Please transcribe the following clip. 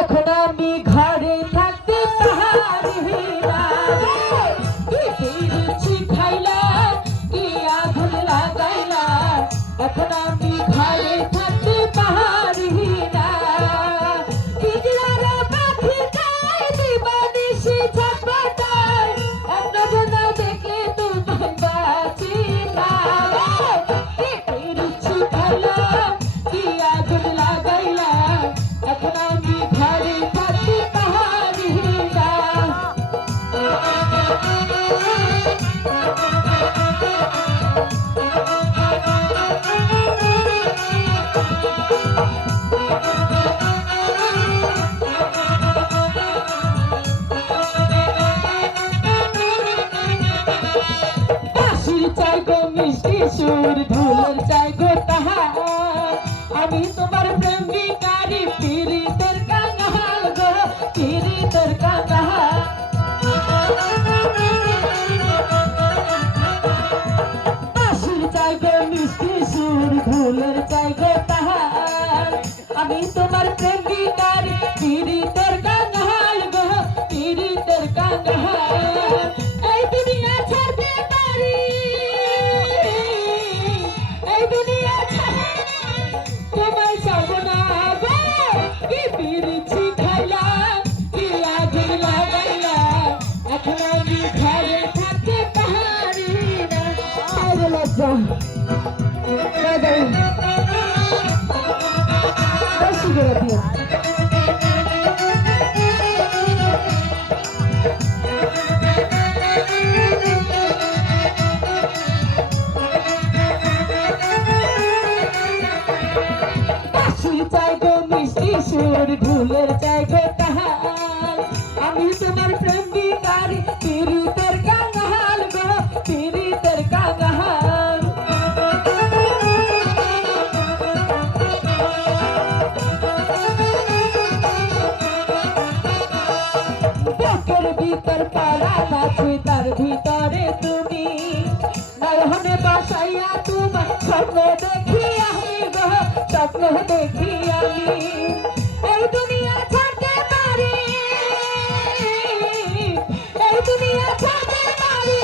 এখন আমি ঘরে থাকতে পারি না সুর ঢোলের চাই গো তাহার আমি তোমার প্রেমিকারি, পীড়িতের কাঙ্গাল গো, পীড়িতের কাঙ্গাল বাঁশির চাই গো মিষ্টি সুর ঢোলের চাই গো তাহার আমি তোমার প্রেমিকারি, পীড়িতের কাঙ্গাল গো, পীড়িতের কাঙ্গাল ঢুলের চাই গো তাহাল আমি তোমার প্রেমিকার ভিতর পাড়া আছে তার ভিতরে তুমি। নয়নে বাসাইয়া তোমার স্বপ্ন দেখি আমি গো, স্বপ্ন দেখি আমি দুনিয়া ছাড়তে পারি, এই দুনিয়া ছাড়তে পারি।